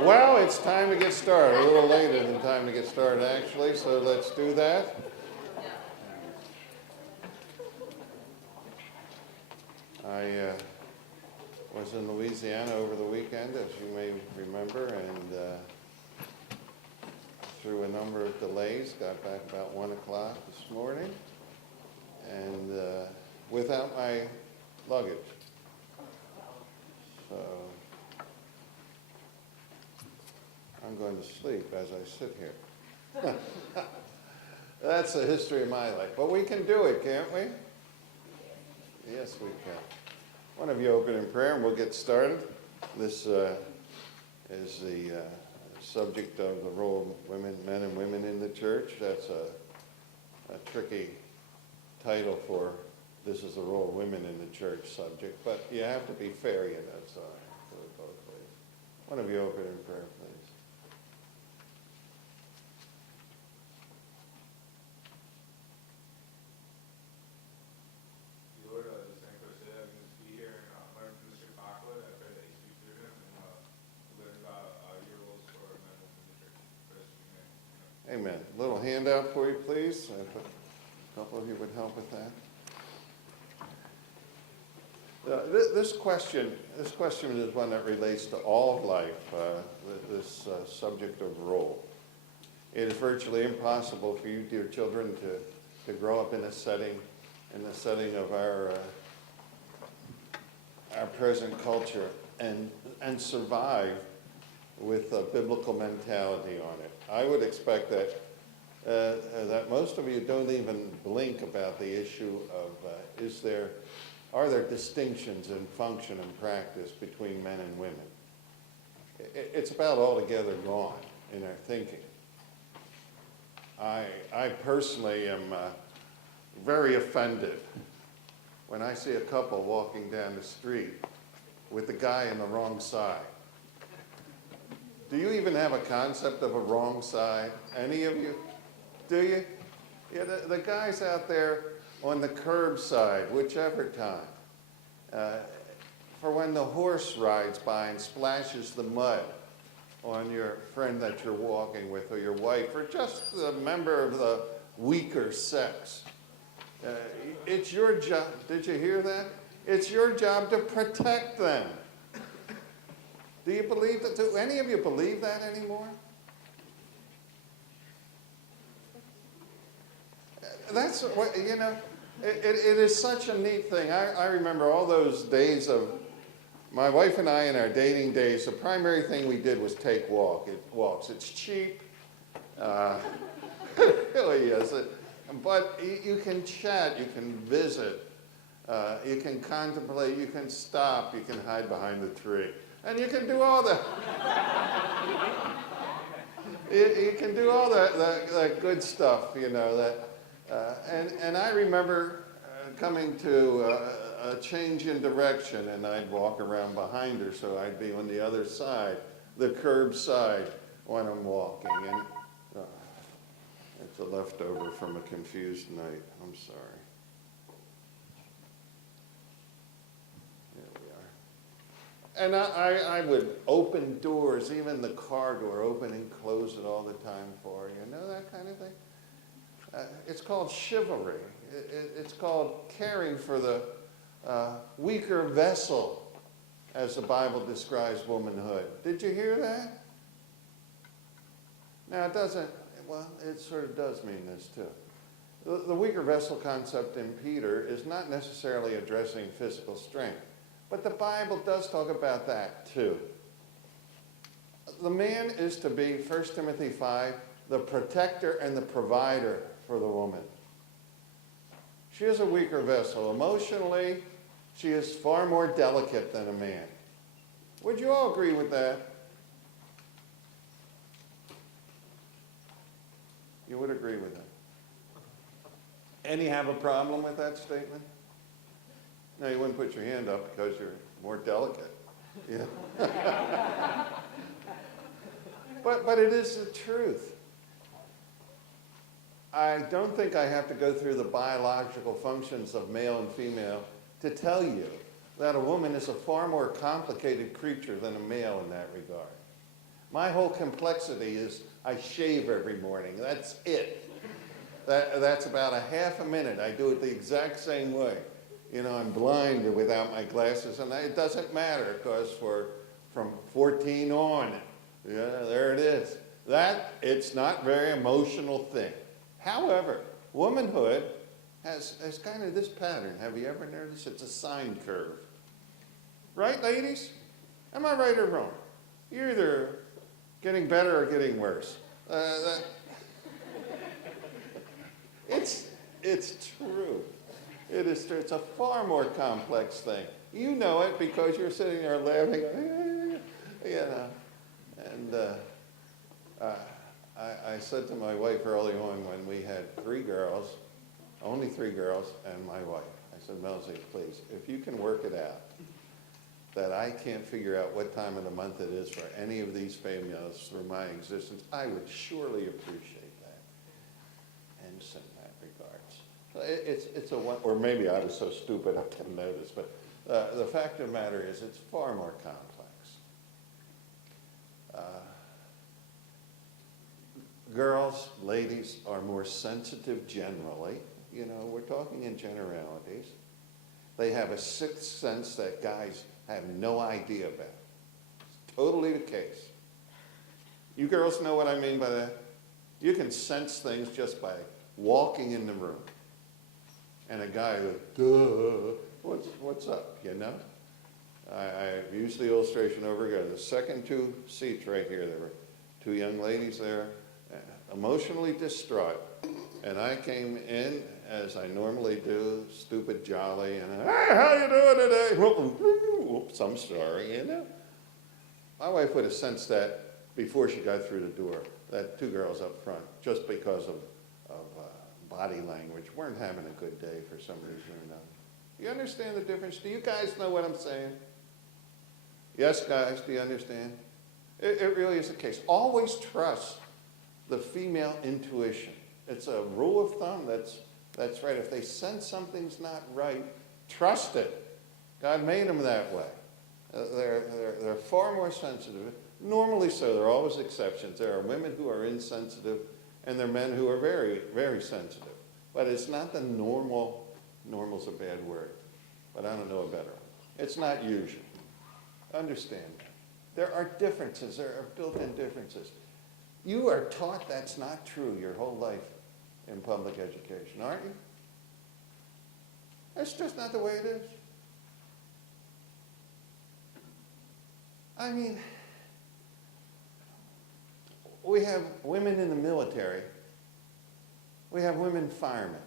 Well, it's time to get started. A little later than time to get started, actually, so let's do that. I was in Louisiana over the weekend, as you may remember, and through a number of delays, got back about 1 o'clock this morning, and without my luggage. So I'm going to sleep as I sit here. That's the history of my life. But we can do it, can't we? Yes, we can. One of you open in prayer and we'll get started. This is the subject of the role of women, men and women in the church. That's a tricky title for this is the role of women in the church subject. But you have to be fair, you know, so I put it both ways. One of you open in prayer, please. Amen. A little handout for you, please. A couple of you would help with that. This question is one that relates to all of life, this subject of role. It is virtually impossible for you, dear children, to grow up in the setting of our present culture and survive with a biblical mentality on it. I would expect that most of you don't even blink about the issue of are there distinctions in function and practice between men and women? It's about altogether gone in our thinking. I personally am very offended when I see a couple walking down the street with the guy on the wrong side. Do you even have a concept of a wrong side? Any of you? Do you? Yeah, the guys out there on the curb side, whichever time, for when the horse rides by and splashes the mud on your friend that you're walking with or your wife or just a member of the weaker sex. It's your job. Did you hear that? It's your job to protect them. Do you believe that? Do any of you believe that anymore? That's what, you know, it is such a neat thing. I remember all those days of my wife and I in our dating days, the primary thing we did was take walks. It's cheap. It really is. But you can chat, you can visit, you can contemplate, you can stop, you can hide behind the tree. And you can do all the you can do all that good stuff, you know. And I remember coming to a change in direction, and I'd walk around behind her, so I'd be on the other side, the curb side, when I'm walking. And it's a leftover from a confused night. I'm sorry. And I would open doors, even the car door, open and close it all the time for her. You know, that kind of thing. It's called chivalry. It's called caring for the weaker vessel, as the Bible describes womanhood. Did you hear that? Now, it sort of does mean this too. The weaker vessel concept in Peter is not necessarily addressing physical strength. But the Bible does talk about that too. The man is to be, 1 Timothy 5, the protector and the provider for the woman. She is a weaker vessel. Emotionally, she is far more delicate than a man. Would you all agree with that? You would agree with that. Any have a problem with that statement? No, you wouldn't put your hand up because you're more delicate. Yeah. But it is the truth. I don't think I have to go through the biological functions of male and female to tell you that a woman is a far more complicated creature than a male in that regard. My whole complexity is I shave every morning. That's it. That's about a half a minute. I do it the exact same way. You know, I'm blind without my glasses, and it doesn't matter because from 14 on, yeah, there it is. It's not a very emotional thing. However, womanhood has kind of this pattern. Have you ever noticed? It's a sine curve. Right, ladies? Am I right or wrong? You're either getting better or getting worse. It's true. It is true. It's a far more complex thing. You know it because you're sitting there laughing, you know. And I said to my wife early on when we had 3 girls, only 3 girls and my wife, I said, Melzy, please, if you can work it out, that I can't figure out what time of the month it is for any of these females through my existence, I would surely appreciate that. And send that regards. It's a one, or maybe I was so stupid I didn't notice, but the fact of the matter is it's far more complex. Girls, ladies are more sensitive generally. You know, we're talking in generalities. They have a sixth sense that guys have no idea about. It's totally the case. You girls know what I mean by that? You can sense things just by walking in the room. And a guy goes, duh, what's up, you know? I've used the illustration over again. The second 2 seats right here, there were 2 young ladies there, emotionally distraught. And I came in, as I normally do, stupid, jolly, and, hey, how you doing today? Oops, I'm sorry, you know. My wife would have sensed that before she got through the door, that 2 girls up front, just because of body language, weren't having a good day for some reason or another. You understand the difference? Do you guys know what I'm saying? Yes, guys, do you understand? It really is the case. Always trust the female intuition. It's a rule of thumb that's right. If they sense something's not right, trust it. God made them that way. They're far more sensitive. Normally so. There are always exceptions. There are women who are insensitive, and there are men who are very, very sensitive. But it's not the normal. Normal's a bad word, but I don't know a better one. It's not usual. Understand that. There are differences. There are built-in differences. You are taught that's not true your whole life in public education, aren't you? That's just not the way it is. I mean, we have women in the military. We have women firemen.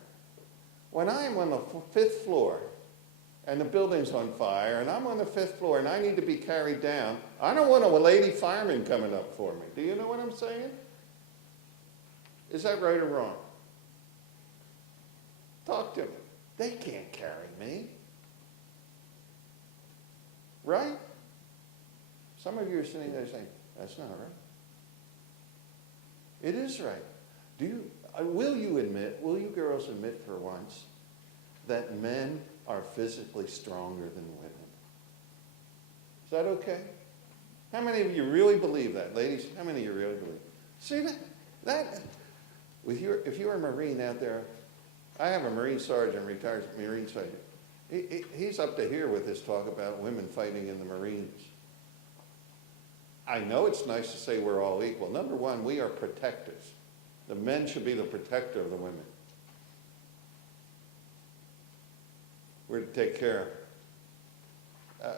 When I'm on the 5th floor and the building's on fire and I'm on the 5th floor and I need to be carried down, I don't want a lady fireman coming up for me. Do you know what I'm saying? Is that right or wrong? Talk to me. They can't carry me. Right? Some of you are sitting there saying, that's not right. It is right. Will you girls admit for once that men are physically stronger than women? Is that okay? How many of you really believe that? Ladies, how many of you really believe? See that if you're a Marine out there, I have a Marine sergeant, retired Marine sergeant. He's up to here with this talk about women fighting in the Marines. I know it's nice to say we're all equal. Number one, we are protectors. The men should be the protector of the women. We're to take care of.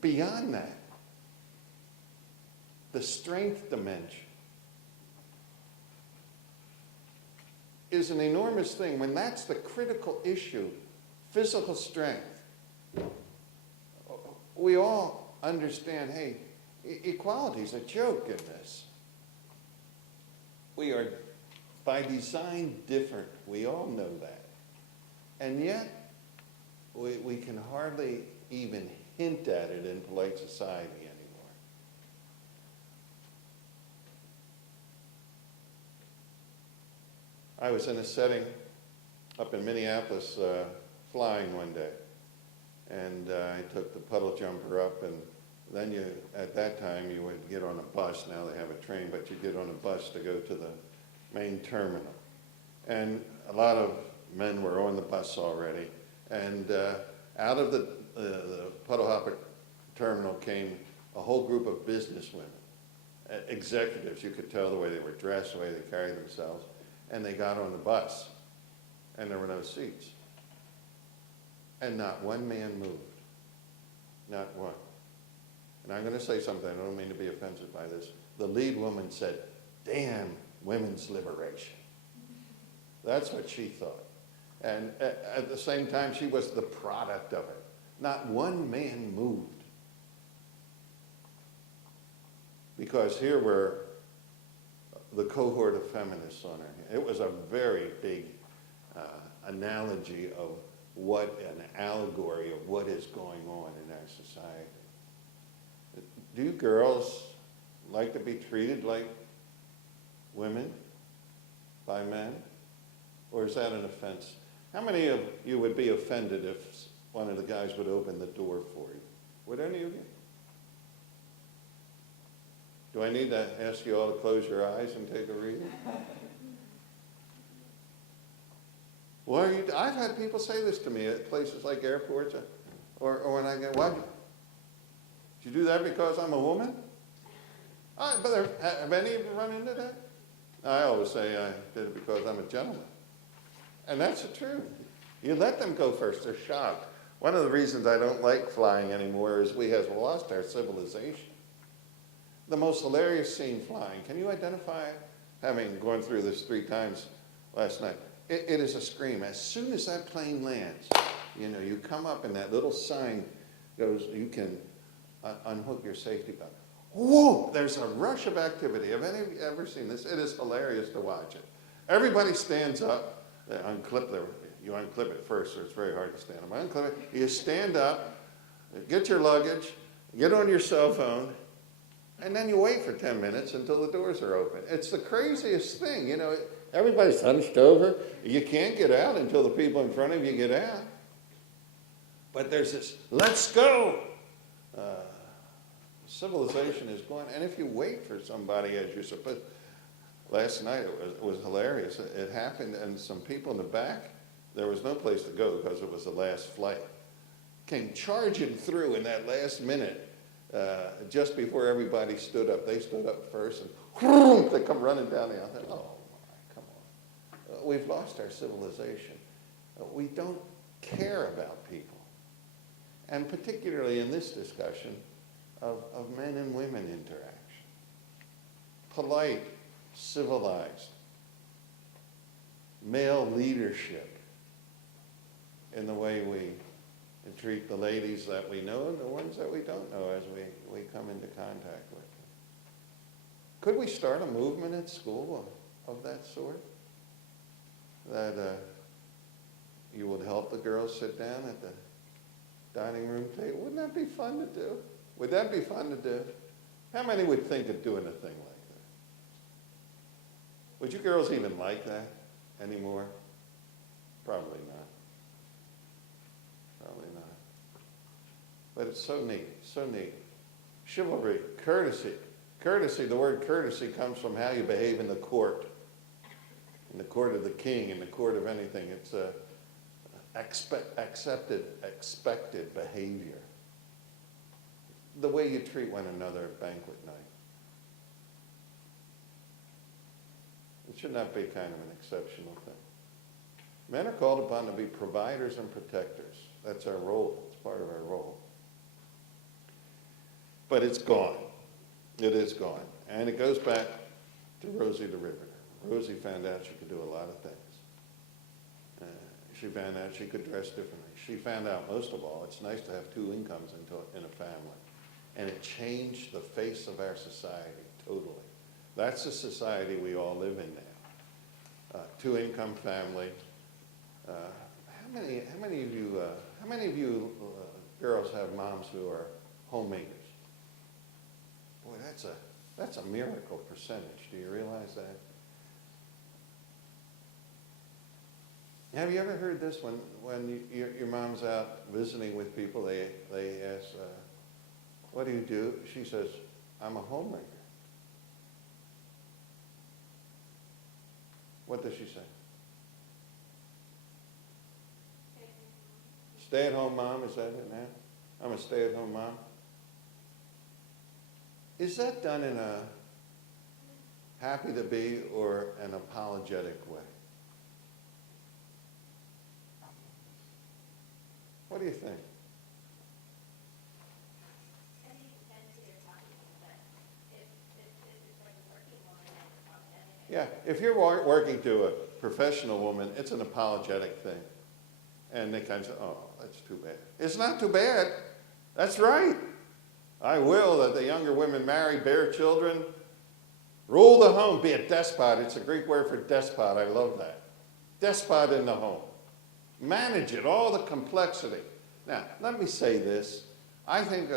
Beyond that, the strength dimension is an enormous thing. When that's the critical issue, physical strength, we all understand, hey, equality is a joke in this. We are, by design, different. We all know that. And yet, we can hardly even hint at it in polite society anymore. I was in a setting up in Minneapolis flying one day. And I took the puddle jumper up, and then at that time, you would get on a bus. Now they have a train, but you get on a bus to go to the main terminal. And a lot of men were on the bus already. And out of the Puddle Hopper terminal came a whole group of businesswomen, executives. You could tell the way they were dressed, the way they carried themselves. And they got on the bus, and there were no seats. And not one man moved. Not one. And I'm going to say something, I don't mean to be offensive by this. The lead woman said, "Damn women's liberation." That's what she thought. And at the same time, she was the product of it. Not one man moved. Because here were the cohort of feminists on her. It was a very big analogy of an allegory of what is going on in our society. Do girls like to be treated like women by men? Or is that an offense? How many of you would be offended if one of the guys would open the door for you? Would any of you? Do I need to ask you all to close your eyes and take a reading? Well, I've had people say this to me at places like airports, or when I get, "What? Did you do that because I'm a woman?" But have any of you run into that? I always say I did it because I'm a gentleman. And that's the truth. You let them go first. They're shocked. One of the reasons I don't like flying anymore is we have lost our civilization. The most hilarious scene flying. Can you identify it? Having gone through this 3 times last night. It is a scream. As soon as that plane lands, you come up and that little sign goes, you can unhook your safety belt. Whoa! There's a rush of activity. Have any of you ever seen this? It is hilarious to watch it. Everybody stands up. You unclip it first, so it's very hard to stand up. Unclip it. You stand up, get your luggage, get on your cell phone, and then you wait for 10 minutes until the doors are open. It's the craziest thing. Everybody's hunched over. You can't get out until the people in front of you get out. But there's this, let's go. Civilization is going, and if you wait for somebody as you're supposed, last night it was hilarious. It happened, and some people in the back, there was no place to go because it was the last flight, came charging through in that last minute, just before everybody stood up. They stood up first, and whoom, they come running down the aisle. Oh my, come on. We've lost our civilization. We don't care about people. And particularly in this discussion of men and women interaction. Polite, civilized, male leadership in the way we treat the ladies that we know and the ones that we don't know as we come into contact with them. Could we start a movement at school of that sort? That you would help the girls sit down at the dining room table? Wouldn't that be fun to do? Would that be fun to do? How many would think of doing a thing like that? Would you girls even like that anymore? Probably not. Probably not. But it's so neat, so neat. Chivalry, courtesy. Courtesy, the word courtesy comes from how you behave in the court of the king, in the court of anything. It's expected behavior. The way you treat one another at banquet night. It should not be kind of an exceptional thing. Men are called upon to be providers and protectors. That's our role. It's part of our role. But it's gone. It is gone. And it goes back to Rosie the Riveter. Rosie found out she could do a lot of things. She found out she could dress differently. She found out, most of all, it's nice to have 2 incomes in a family. And it changed the face of our society totally. That's the society we all live in now. 2-income family. How many of you girls have moms who are homemakers? Boy, that's a miracle percentage. Do you realize that? Have you ever heard this when your mom's out visiting with people? They ask, What do you do? She says, I'm a homemaker. What does she say? Stay-at-home mom, is that it now? I'm a stay-at-home mom. Is that done in a happy to be or an apologetic way? What do you think? Yeah, if you're working to a professional woman, it's an apologetic thing. And they kind of say, oh, that's too bad. It's not too bad. That's right. I will that the younger women marry, bear children, rule the home, be a despot. It's a Greek word for despot. I love that. Despot in the home. Manage it, all the complexity. Now, let me say this. I think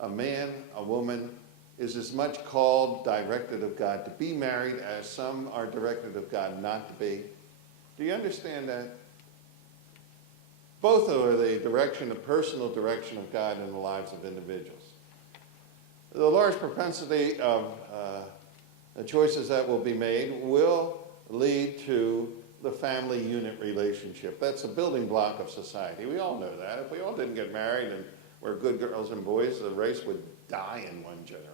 a man, a woman, is as much called, directed of God to be married as some are directed of God not to be. Do you understand that? Both are the direction, the personal direction of God in the lives of individuals. The large propensity of the choices that will be made will lead to the family unit relationship. That's a building block of society. We all know that. If we all didn't get married and were good girls and boys, the race would die in one generation.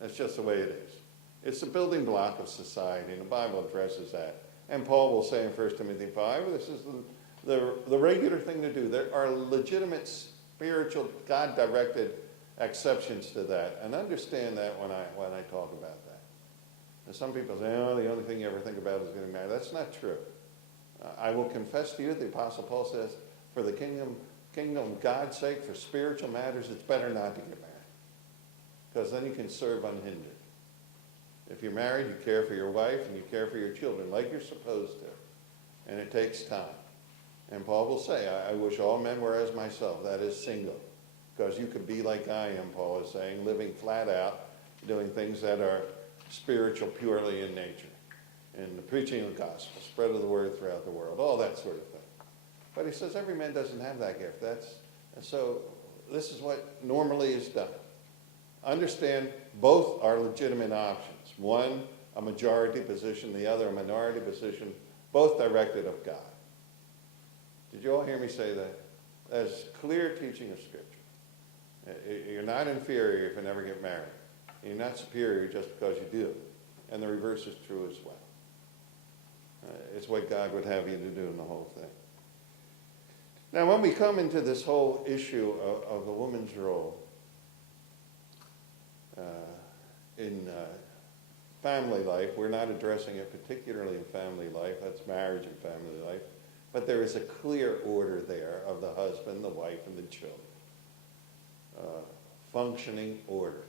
That's just the way it is. It's the building block of society, and the Bible addresses that. And Paul will say in 1 Timothy 5, this is the regular thing to do. There are legitimate spiritual, God-directed exceptions to that. And understand that when I talk about that. And some people say, oh, the only thing you ever think about is getting married. That's not true. I will confess to you, the Apostle Paul says, for the kingdom of God's sake, for spiritual matters, it's better not to get married. Because then you can serve unhindered. If you're married, you care for your wife and you care for your children like you're supposed to. And it takes time. And Paul will say, I wish all men were as myself, that is single. Because you could be like I am, Paul is saying, living flat out, doing things that are spiritual purely in nature. And the preaching of the gospel, spread of the word throughout the world, all that sort of thing. But he says every man doesn't have that gift. And so this is what normally is done. Understand both are legitimate options. One, a majority position, the other, a minority position, both directed of God. Did you all hear me say that? That's clear teaching of Scripture. You're not inferior if you never get married. You're not superior just because you do. And the reverse is true as well. It's what God would have you to do in the whole thing. Now, when we come into this whole issue of the woman's role in family life, we're not addressing it particularly in family life. That's marriage and family life. But there is a clear order there of the husband, the wife, and the children. Functioning order.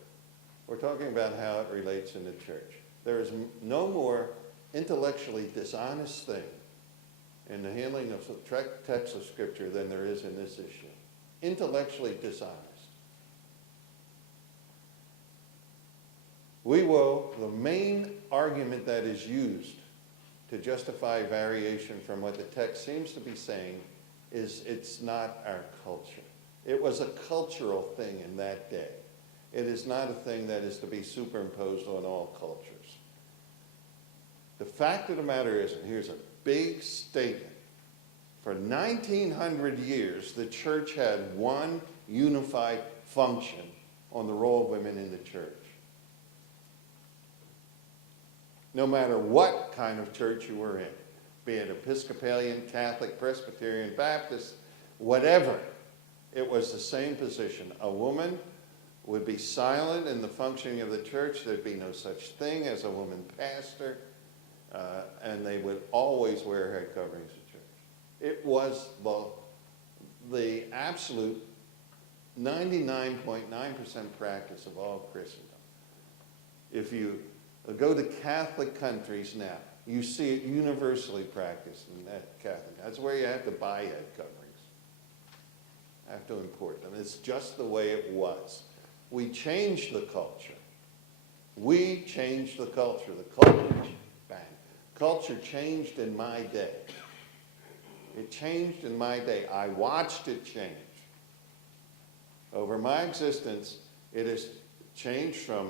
We're talking about how it relates in the church. There is no more intellectually dishonest thing in the handling of text of Scripture than there is in this issue. Intellectually dishonest. The main argument that is used to justify variation from what the text seems to be saying is it's not our culture. It was a cultural thing in that day. It is not a thing that is to be superimposed on all cultures. The fact of the matter is, and here's a big statement, for 1900 years, the church had one unified function on the role of women in the church. No matter what kind of church you were in, be it Episcopalian, Catholic, Presbyterian, Baptist, whatever, it was the same position. A woman would be silent in the functioning of the church. There'd be no such thing as a woman pastor, and they would always wear head coverings at church. It was the absolute 99.9% practice of all Christendom. If you go to Catholic countries now, you see it universally practiced in that Catholic. That's where you have to buy head coverings. Have to import them. It's just the way it was. We changed the culture. We changed the culture. Culture changed in my day. It changed in my day. I watched it change. over my existence, it has changed from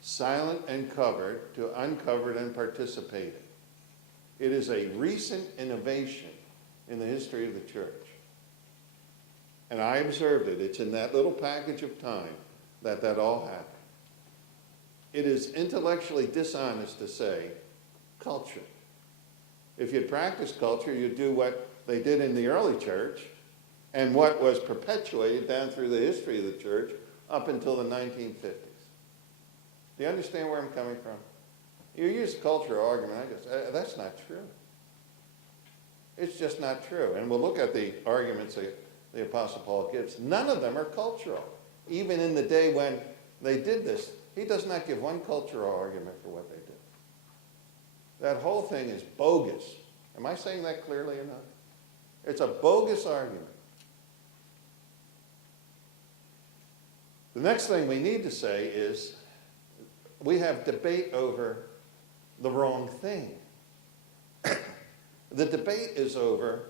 silent and covered to uncovered and participating. It is a recent innovation in the history of the church. And I observed it. It's in that little package of time that all happened. It is intellectually dishonest to say culture. If you'd practice culture, you'd do what they did in the early church and what was perpetuated down through the history of the church up until the 1950s. Do you understand where I'm coming from? You use cultural argument, I guess, that's not true. It's just not true. And we'll look at the arguments that the Apostle Paul gives. None of them are cultural. Even in the day when they did this, he does not give one cultural argument for what they did. That whole thing is bogus. Am I saying that clearly enough? It's a bogus argument. The next thing we need to say is we have debate over the wrong thing. The debate is over,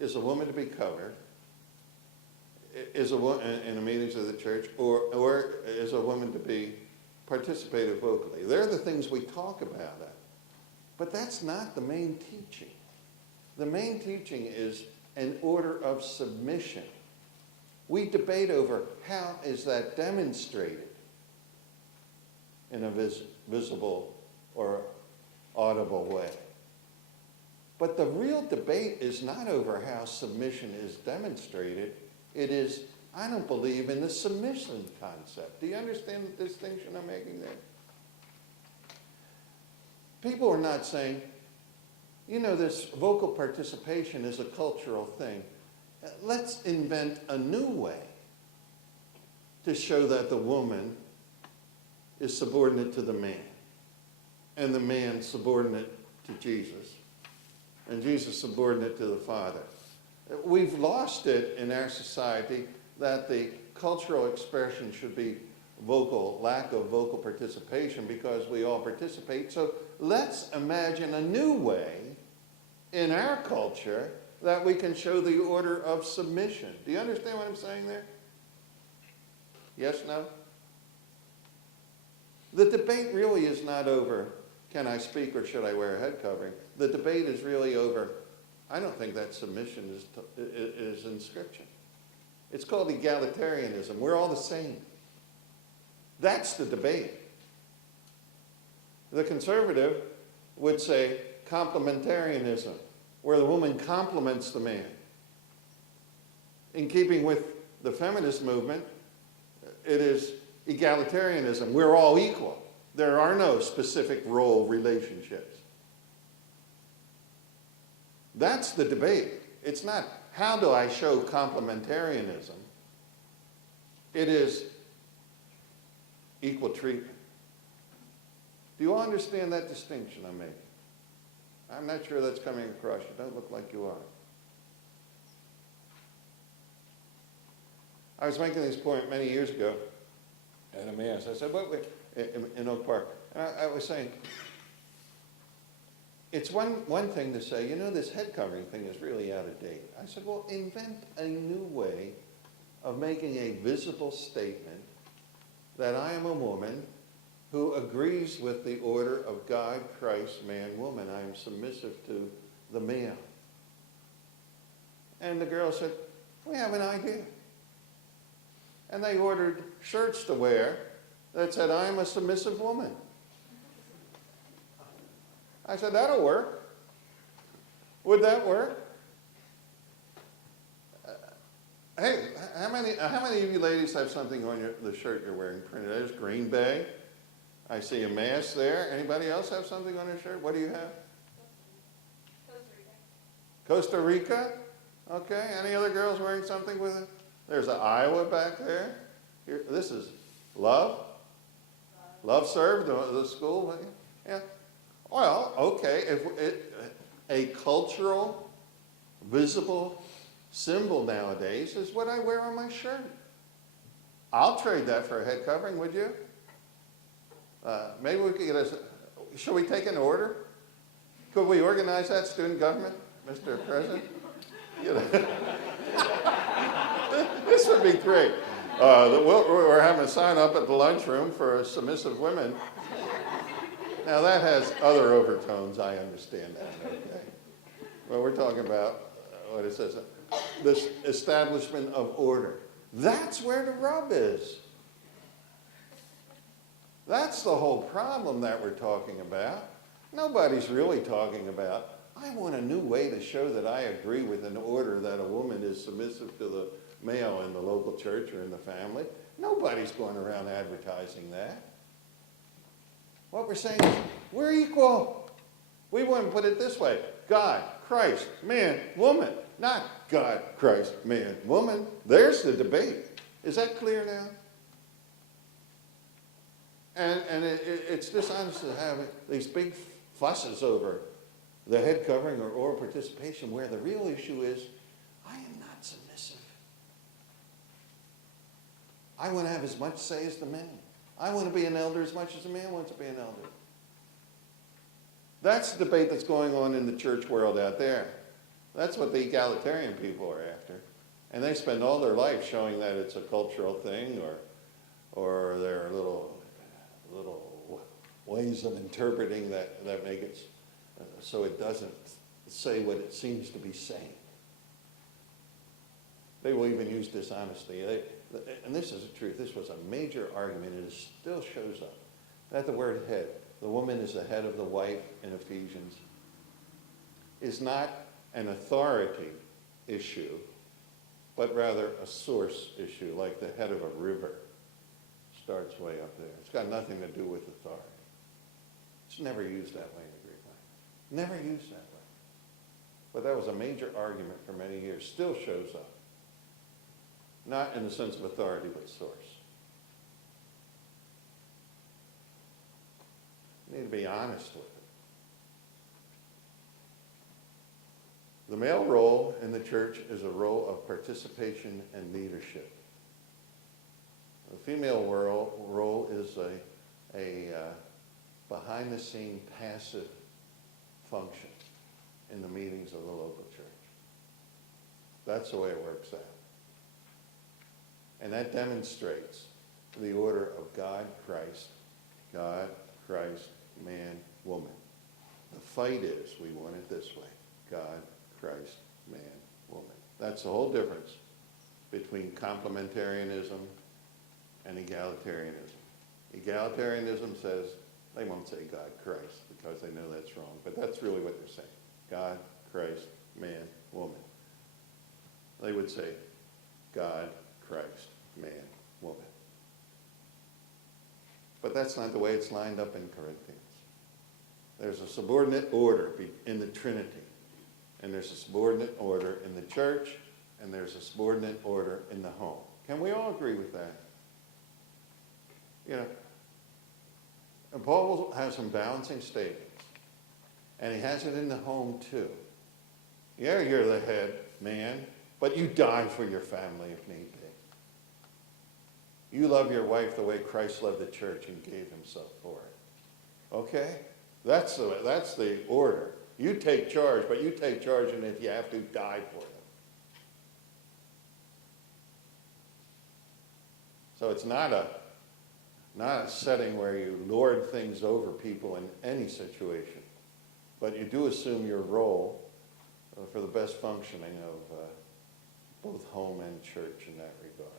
is a woman to be covered? Is a woman in the meetings of the church, or is a woman to be participative vocally? They're the things we talk about. But that's not the main teaching. The main teaching is an order of submission. We debate over how is that demonstrated in a visible or audible way. But the real debate is not over how submission is demonstrated. It is, I don't believe in the submission concept. Do you understand the distinction I'm making there? People are not saying, you know, this vocal participation is a cultural thing. Let's invent a new way to show that the woman is subordinate to the man, and the man subordinate to Jesus, and Jesus subordinate to the Father. We've lost it in our society that the cultural expression should be vocal, lack of vocal participation because we all participate. So let's imagine a new way in our culture that we can show the order of submission. Do you understand what I'm saying there? Yes, no? The debate really is not over, can I speak or should I wear a head covering? The debate is really over, I don't think that submission is in Scripture. It's called egalitarianism. We're all the same. That's the debate. The conservative would say complementarianism, where the woman complements the man. In keeping with the feminist movement, it is egalitarianism. We're all equal. There are no specific role relationships. That's the debate. It's not, how do I show complementarianism? It is equal treatment. Do you all understand that distinction I'm making? I'm not sure that's coming across. You don't look like you are. I was making this point many years ago at a mass. I said, in Oak Park. And I was saying, it's one thing to say, you know, this head covering thing is really out of date. I said, well, invent a new way of making a visible statement that I am a woman who agrees with the order of God, Christ, man, woman. I am submissive to the male. And the girl said, we have an idea. And they ordered shirts to wear that said, I'm a submissive woman. I said, that'll work. Would that work? Hey, how many of you ladies have something on the shirt you're wearing printed? There's Green Bay. I see a mask there. Anybody else have something on their shirt? What do you have? Costa Rica? Okay. Any other girls wearing something with it? There's an Iowa back there. Here, this is Love. Love Served, the school. Yeah. Well, okay. A cultural, visible symbol nowadays is what I wear on my shirt. I'll trade that for a head covering, would you? Maybe we could get shall we take an order? Could we organize that, student government, Mr. President? You know. This would be great. We're having a sign up at the lunchroom for submissive women. Now that has other overtones, I understand that, okay? Well, we're talking about what it says, this establishment of order. That's where the rub is. That's the whole problem that we're talking about. Nobody's really talking about, I want a new way to show that I agree with an order that a woman is submissive to the male in the local church or in the family. Nobody's going around advertising that. What we're saying is, we're equal. We want to put it this way. God, Christ, man, woman. Not God, Christ, man, woman. There's the debate. Is that clear now? And it's dishonest to have these big fusses over the head covering or oral participation where the real issue is, I am not submissive. I want to have as much say as the men. I want to be an elder as much as a man wants to be an elder. That's the debate that's going on in the church world out there. That's what the egalitarian people are after. And they spend all their life showing that it's a cultural thing or there are little ways of interpreting that make it so it doesn't say what it seems to be saying. They will even use dishonesty. And this is the truth. This was a major argument, and it still shows up. That the word head, the woman is the head of the wife in Ephesians, is not an authority issue, but rather a source issue, like the head of a river starts way up there. It's got nothing to do with authority. It's never used that way in the Greek language. Never used that way. But that was a major argument for many years. Still shows up. Not in the sense of authority, but source. You need to be honest with it. The male role in the church is a role of participation and leadership. The female role is a behind-the-scene passive function in the meetings of the local church. That's the way it works out. And that demonstrates the order of God, Christ, man, woman. The fight is, we want it this way, God, Christ, man, woman. That's the whole difference between complementarianism and egalitarianism. Egalitarianism says, they won't say God, Christ, because they know that's wrong, but that's really what they're saying. God, Christ, man, woman. They would say, God, Christ, man, woman. But that's not the way it's lined up in Corinthians. There's a subordinate order in the Trinity, and there's a subordinate order in the church, and there's a subordinate order in the home. Can we all agree with that? You know, and Paul has some balancing statements, and he has it in the home too. Yeah, you're the head man, but you die for your family if need be. You love your wife the way Christ loved the church and gave himself for it. Okay? That's the order. You take charge, but you take charge, and if you have to, die for them. So it's not a setting where you lord things over people in any situation, but you do assume your role for the best functioning of both home and church in that regard.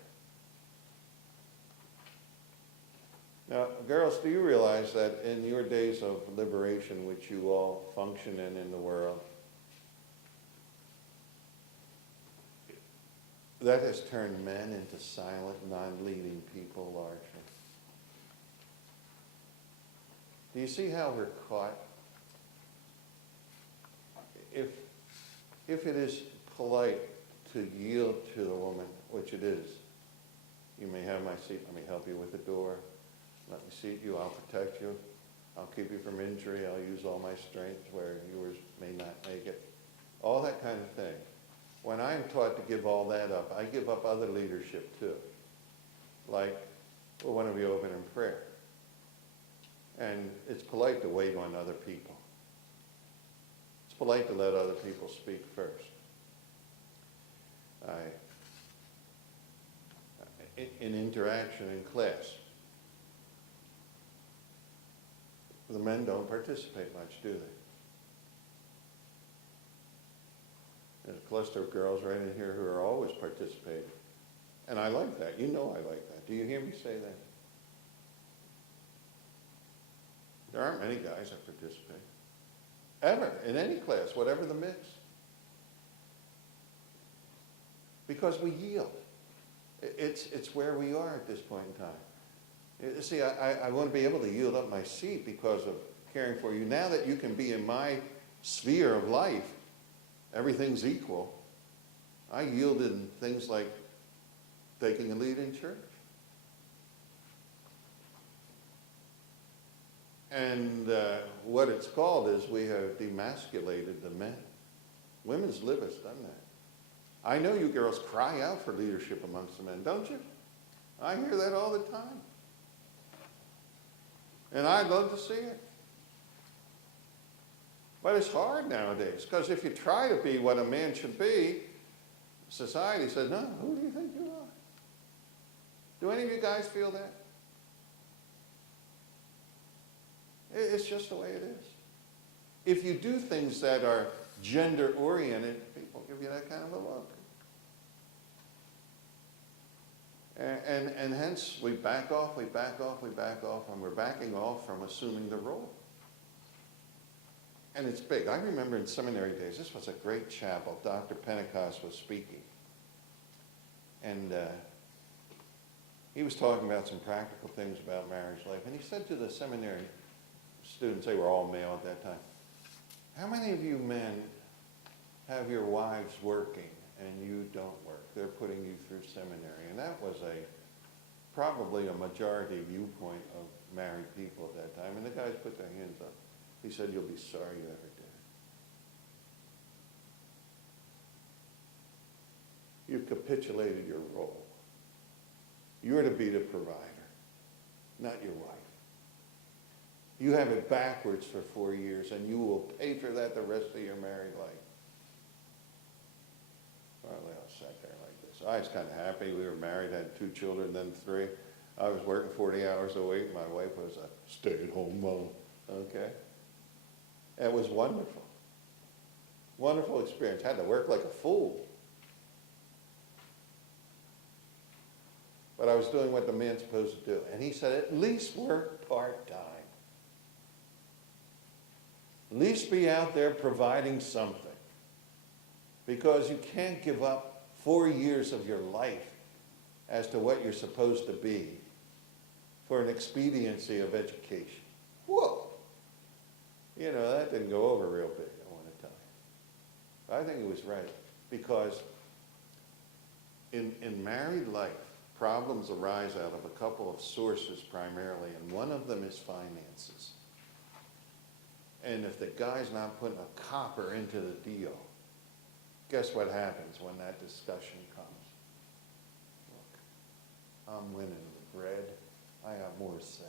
Now, girls, do you realize that in your days of liberation, which you all function in the world, that has turned men into silent, non-leading people largely? Do you see how we're caught? If it is polite to yield to the woman, which it is, you may have my seat, let me help you with the door. Let me seat you, I'll protect you. I'll keep you from injury. I'll use all my strength where yours may not make it. All that kind of thing. When I'm taught to give all that up, I give up other leadership too. Like, well, why don't we open in prayer? And it's polite to wait on other people. It's polite to let other people speak first. in interaction in class. The men don't participate much, do they? There's a cluster of girls right in here who are always participating. And I like that. You know I like that. Do you hear me say that? There aren't many guys that participate. Ever, in any class, whatever the mix. Because we yield. It's where we are at this point in time. You see, I want to be able to yield up my seat because of caring for you. Now that you can be in my sphere of life, everything's equal. I yielded in things like taking a lead in church. And what it's called is we have demasculated the men. Women's Lib has done that. I know you girls cry out for leadership amongst the men, don't you? I hear that all the time. And I'd love to see it. But it's hard nowadays, because if you try to be what a man should be, society says, no, who do you think you are? Do any of you guys feel that? It's just the way it is. If you do things that are gender-oriented, people give you that kind of a look. And hence, we back off, and we're backing off from assuming the role. And it's big. I remember in seminary days, this was a great chapel. Dr. Pentecost was speaking. And he was talking about some practical things about marriage life. And he said to the seminary students, they were all male at that time, how many of you men have your wives working and you don't work? They're putting you through seminary. And that was probably a majority viewpoint of married people at that time. And the guys put their hands up. He said, you'll be sorry you ever did. You've capitulated your role. You're to be the provider, not your wife. You have it backwards for 4 years, and you will pay for that the rest of your married life. Well, they all sat there like this. I was kind of happy. We were married, had 2 children, then 3. I was working 40 hours a week. My wife was a stay-at-home mom. Okay? It was wonderful. Wonderful experience. Had to work like a fool. But I was doing what the man's supposed to do. And he said, at least work part-time. At least be out there providing something. Because you can't give up 4 years of your life as to what you're supposed to be for an expediency of education. Whoa! You know, that didn't go over real big, I want to tell you. I think it was right. Because in married life, problems arise out of a couple of sources primarily, and one of them is finances. And if the guy's not putting a copper into the deal, guess what happens when that discussion comes? Look, I'm winning the bread. I got more to say.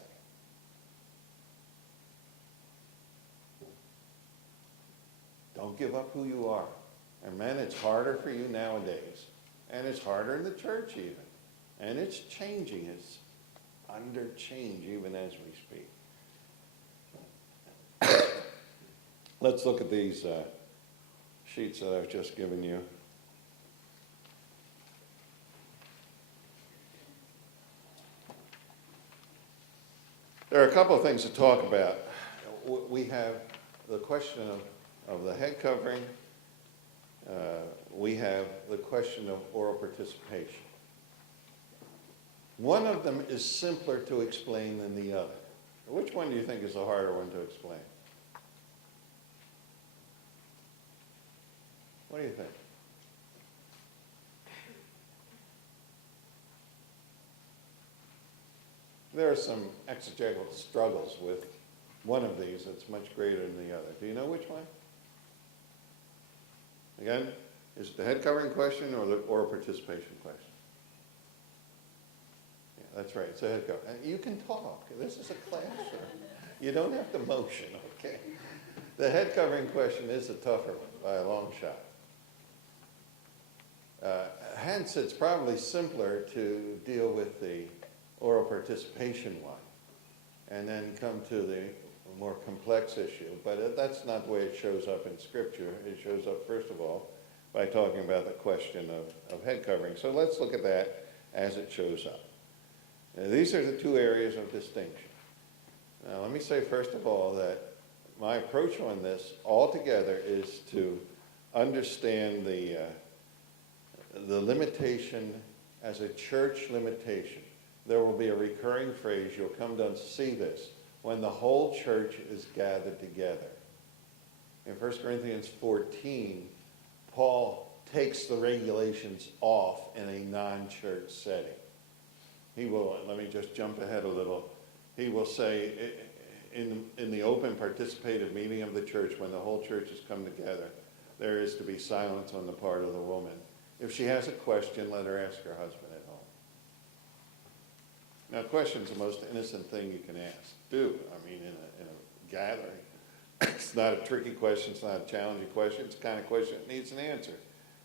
Don't give up who you are. And men, it's harder for you nowadays. And it's harder in the church even. And it's changing. It's under change even as we speak. Let's look at these sheets that I've just given you. There are a couple of things to talk about. We have the question of the head covering. We have the question of oral participation. One of them is simpler to explain than the other. Which one do you think is the harder one to explain? What do you think? There are some exegetical struggles with one of these that's much greater than the other. Do you know which one? Again, is it the head covering question or the oral participation question? Yeah, that's right, it's a head covering. You can talk. This is a classroom. You don't have to motion, okay? The head covering question is the tougher one by a long shot. hence, it's probably simpler to deal with the oral participation one and then come to the more complex issue. But that's not the way it shows up in Scripture. It shows up, first of all, by talking about the question of head covering. So let's look at that as it shows up. Now, these are the two areas of distinction. Now, let me say, first of all, that my approach on this altogether is to understand the limitation as a church limitation. There will be a recurring phrase, you'll come to see this, when the whole church is gathered together. In 1 Corinthians 14, Paul takes the regulations off in a non-church setting. He will, let me just jump ahead a little, he will say in the open participative meeting of the church, when the whole church has come together, there is to be silence on the part of the woman. If she has a question, let her ask her husband at home. Now, question's the most innocent thing you can ask. In a gathering. It's not a tricky question, it's not a challenging question, it's the kind of question that needs an answer.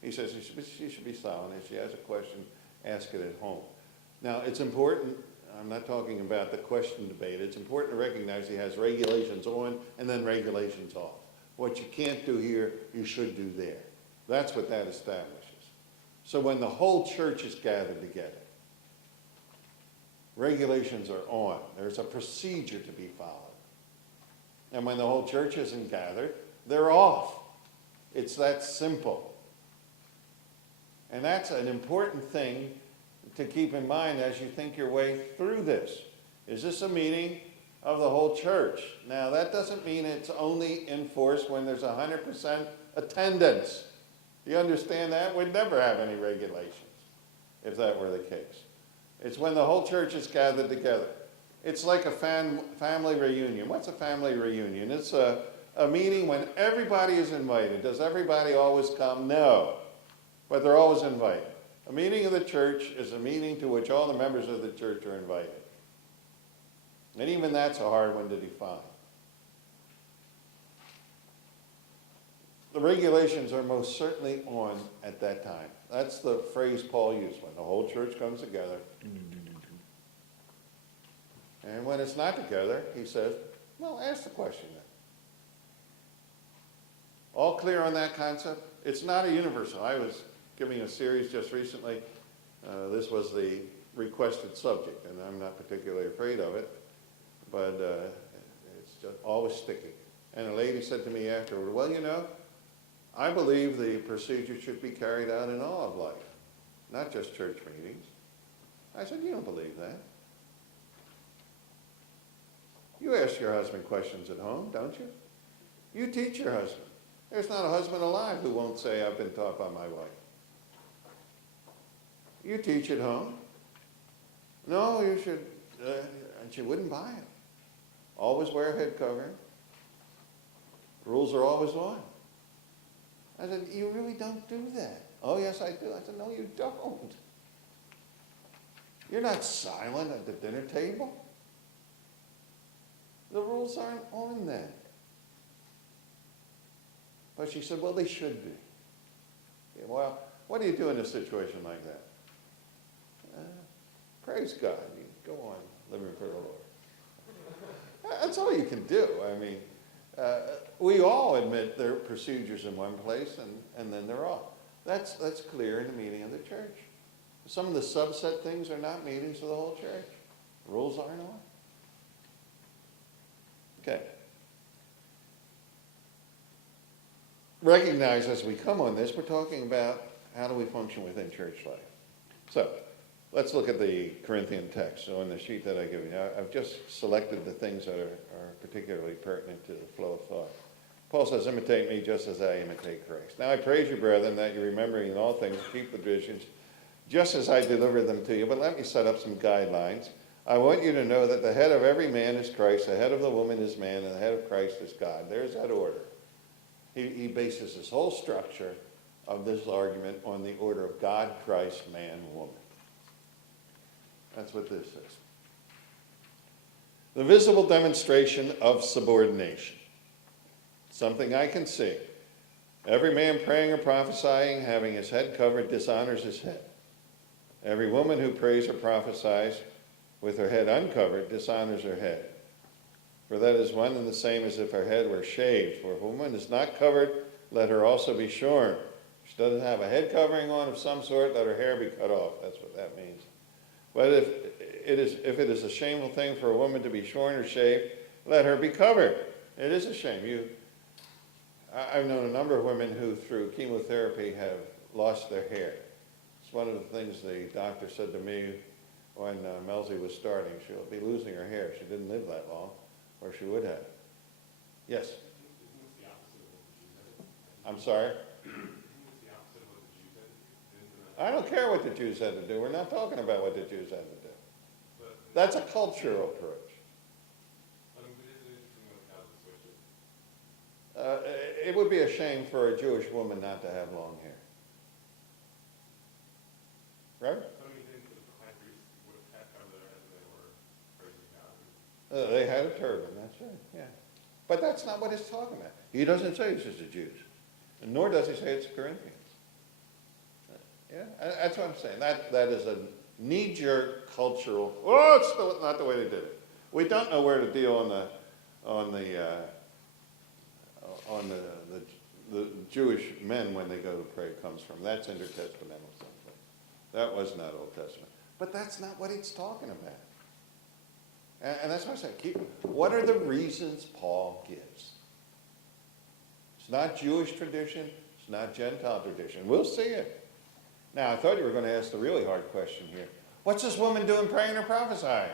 He says she should be silent. If she has a question, ask it at home. Now, it's important, I'm not talking about the question debate, it's important to recognize he has regulations on and then regulations off. What you can't do here, you should do there. That's what that establishes. So when the whole church is gathered together, regulations are on. There's a procedure to be followed. And when the whole church isn't gathered, they're off. It's that simple. And that's an important thing to keep in mind as you think your way through this. Is this a meeting of the whole church? Now, that doesn't mean it's only enforced when there's 100% attendance. You understand that? We'd never have any regulations if that were the case. It's when the whole church is gathered together. It's like a family reunion. What's a family reunion? It's a meeting when everybody is invited. Does everybody always come? No. But they're always invited. A meeting of the church is a meeting to which all the members of the church are invited. And even that's a hard one to define. The regulations are most certainly on at that time. That's the phrase Paul used, when the whole church comes together. And when it's not together, he says, well, ask the question then. All clear on that concept? It's not a universal. I was giving a series just recently. This was the requested subject, and I'm not particularly afraid of it, but it's just always sticky. And a lady said to me afterward, well, you know, I believe the procedure should be carried out in all of life, not just church meetings. I said, you don't believe that. You ask your husband questions at home, don't you? You teach your husband. There's not a husband alive who won't say, I've been taught by my wife. You teach at home. No, you should, and she wouldn't buy it. Always wear a head covering. Rules are always on. I said, you really don't do that. Oh, yes, I do. I said, no, you don't. You're not silent at the dinner table. The rules aren't on then. But she said, well, they should be. Yeah, well, what do you do in a situation like that? Praise God. You go on living for the Lord. That's all you can do. I mean, we all admit there are procedures in one place and then they're off. That's clear in the meeting of the church. Some of the subset things are not meetings of the whole church. Rules aren't on. Okay. Recognize as we come on this, we're talking about how do we function within church life. So, let's look at the Corinthian text. So on the sheet that I give you, I've just selected the things that are particularly pertinent to the flow of thought. Paul says, imitate me just as I imitate Christ. Now I praise you, brethren, that you're remembering in all things, keep the traditions, just as I delivered them to you. But let me set up some guidelines. I want you to know that the head of every man is Christ, the head of the woman is man, and the head of Christ is God. There's that order. He bases his whole structure of this argument on the order of God, Christ, man, woman. That's what this is. The visible demonstration of subordination. Something I can see. Every man praying or prophesying, having his head covered, dishonors his head. Every woman who prays or prophesies with her head uncovered dishonors her head. For that is one and the same as if her head were shaved. For if a woman is not covered, let her also be shorn. If she doesn't have a head covering on of some sort, let her hair be cut off. That's what that means. But if it is a shameful thing for a woman to be shorn or shaved, let her be covered. It is a shame. I've known a number of women who, through chemotherapy, have lost their hair. It's one of the things the doctor said to me when Melzy was starting. She'll be losing her hair. She didn't live that long, or she would have. Yes? I'm sorry? I don't care what the Jews had to do. We're not talking about what the Jews had to do. That's a cultural approach. It would be a shame for a Jewish woman not to have long hair. Right? They had a turban, that's right, yeah. But that's not what it's talking about. He doesn't say it's just the Jews, and nor does he say it's the Corinthians. Yeah, that's what I'm saying. That is a knee-jerk cultural, it's not the way they did it. We don't know where the deal on the Jewish men when they go to pray comes from. That's intertestamental something. That was not Old Testament. But that's not what it's talking about. And that's why I say, what are the reasons Paul gives? It's not Jewish tradition. It's not Gentile tradition. We'll see it. Now, I thought you were going to ask the really hard question here. What's this woman doing praying or prophesying?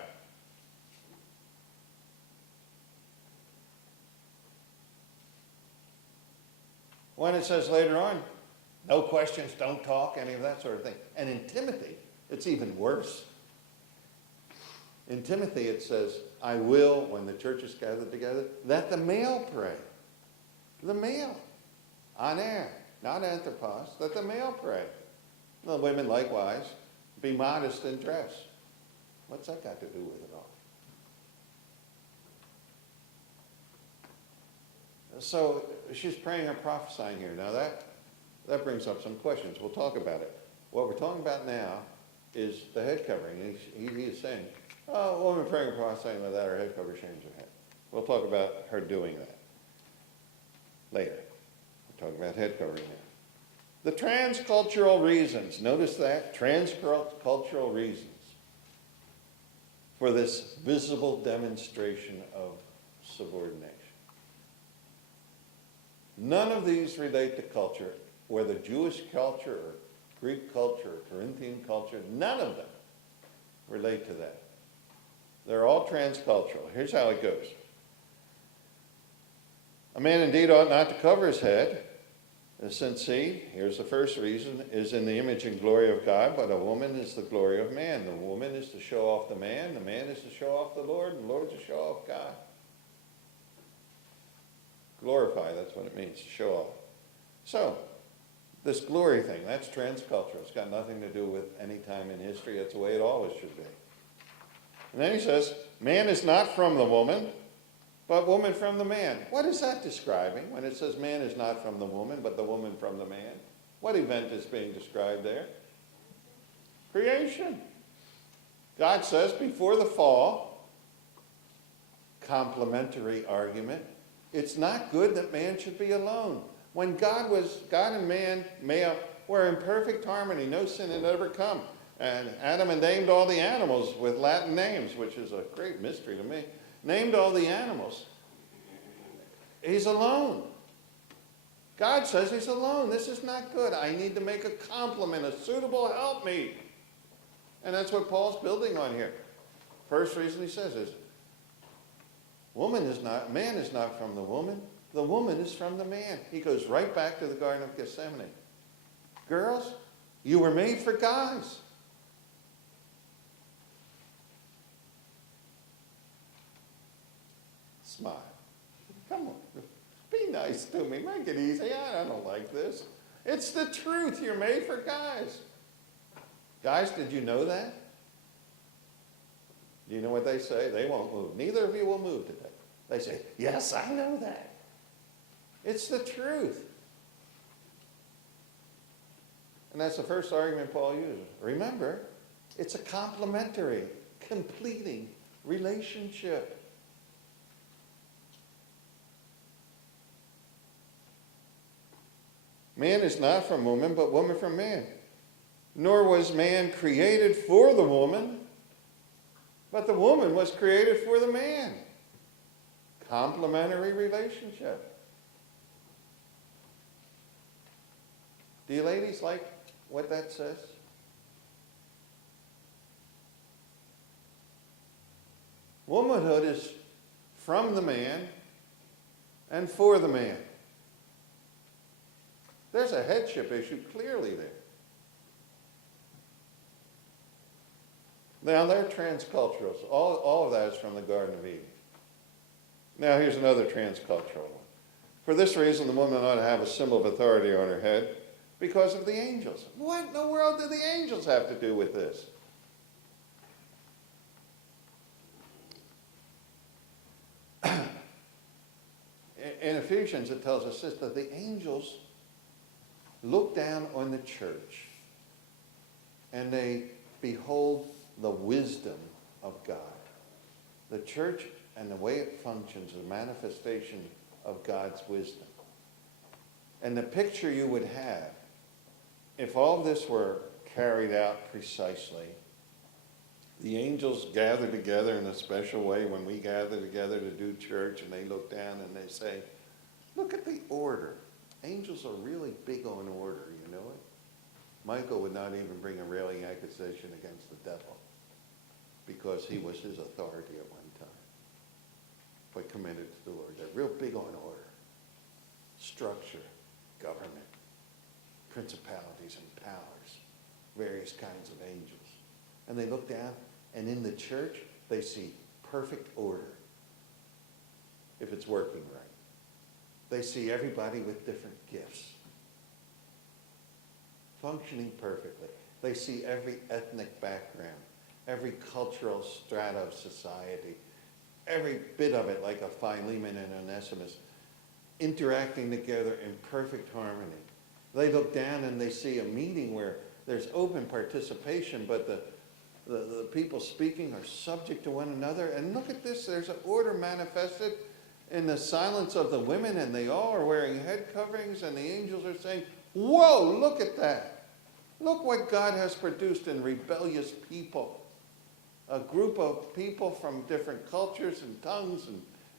When it says later on, no questions, don't talk, any of that sort of thing. And in Timothy, it's even worse. In Timothy, it says, I will, when the church is gathered together, let the male pray. The male. On air, not anthropos, let the male pray. The women, likewise, be modest in dress. What's that got to do with it all? So she's praying or prophesying here. Now that brings up some questions. We'll talk about it. What we're talking about now is the head covering. He is saying, a woman praying or prophesying without her head covered shames her head. We'll talk about her doing that later. We're talking about head covering now. The transcultural reasons, notice that, transcultural reasons for this visible demonstration of subordination. None of these relate to culture, whether Jewish culture or Greek culture or Corinthian culture, none of them relate to that. They're all transcultural. Here's how it goes. A man indeed ought not to cover his head, since he, here's the first reason, is in the image and glory of God, but a woman is the glory of man. The woman is to show off the man is to show off the Lord, and the Lord is to show off God. Glorify, that's what it means, to show off. So, this glory thing, that's transcultural. It's got nothing to do with any time in history. That's the way it always should be. And then he says, man is not from the woman, but woman from the man. What is that describing when it says man is not from the woman, but the woman from the man? What event is being described there? Creation. God says before the fall, complementary argument, it's not good that man should be alone. When God and man were in perfect harmony, no sin had ever come. And Adam had named all the animals with Latin names, which is a great mystery to me. Named all the animals. He's alone. God says he's alone. This is not good. I need to make a complement, a suitable helpmeet. And that's what Paul's building on here. First reason he says is, man is not from the woman is from the man. He goes right back to the Garden of Gethsemane. Girls, you were made for guys. Smile. Come on. Be nice to me. Make it easy. I don't like this. It's the truth. You're made for guys. Guys, did you know that? Do you know what they say? They won't move. Neither of you will move today. They say, yes, I know that. It's the truth. And that's the first argument Paul uses. Remember, It's a complementary, completing relationship. Man is not from woman, but woman from man. Nor was man created for the woman, but the woman was created for the man. Complementary relationship. Do you ladies like what that says? Womanhood is from the man and for the man. There's a headship issue clearly there. Now, they're transculturals. All of that is from the Garden of Eden. Now, here's another transcultural one. For this reason, the woman ought to have a symbol of authority on her head because of the angels. What in the world do the angels have to do with this? In Ephesians, it tells us this, that the angels look down on the church and they behold the wisdom of God. The church and the way it functions is a manifestation of God's wisdom. And the picture you would have, if all this were carried out precisely, the angels gather together in a special way when we gather together to do church, and they look down and they say, look at the order. Angels are really big on order, you know it? Michael would not even bring a railing accusation against the devil because he was his authority at one time, but committed to the Lord. They're real big on order, structure, government, principalities and powers, various kinds of angels. And they look down, and in the church, they see perfect order, if it's working right. They see everybody with different gifts, functioning perfectly. They see every ethnic background, every cultural strata of society, every bit of it, like a Philemon and Onesimus, interacting together in perfect harmony. They look down and they see a meeting where there's open participation, but the people speaking are subject to one another. And look at this, there's an order manifested in the silence of the women, and they all are wearing head coverings, and the angels are saying, whoa, look at that. Look what God has produced in rebellious people. A group of people from different cultures and tongues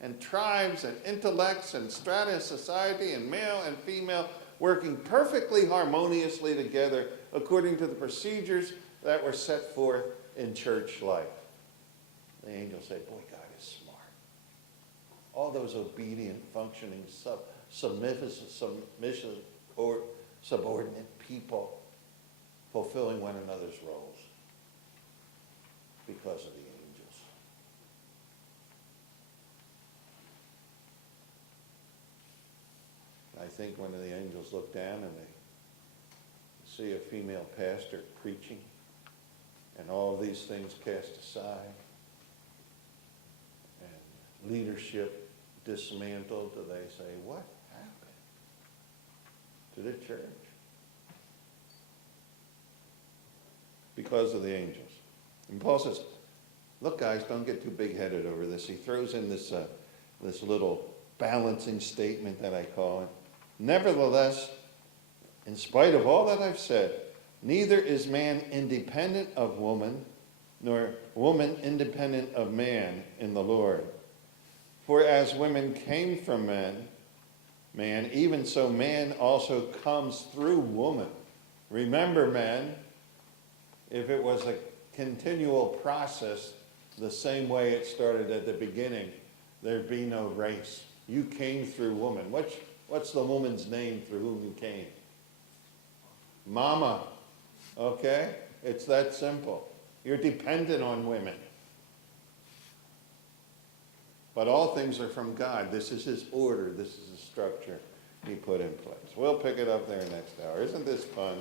and tribes and intellects and strata of society and male and female working perfectly harmoniously together according to the procedures that were set forth in church life. The angels say, boy, God is smart. All those obedient, functioning, submissive, or subordinate people fulfilling one another's roles because of the angels. I think when the angels look down and they see a female pastor preaching and all these things cast aside and leadership dismantled, do they say, what happened to the church? Because of the angels. And Paul says, look, guys, don't get too big-headed over this. He throws in this little balancing statement that I call it. Nevertheless, in spite of all that I've said, neither is man independent of woman, nor woman independent of man in the Lord. For as women came from man, even so man also comes through woman. Remember, men, if it was a continual process the same way it started at the beginning, there'd be no race. You came through woman. What's the woman's name through whom you came? Mama. Okay? It's that simple. You're dependent on women. But all things are from God. This is his order. This is the structure he put in place. We'll pick it up there next hour. Isn't this fun?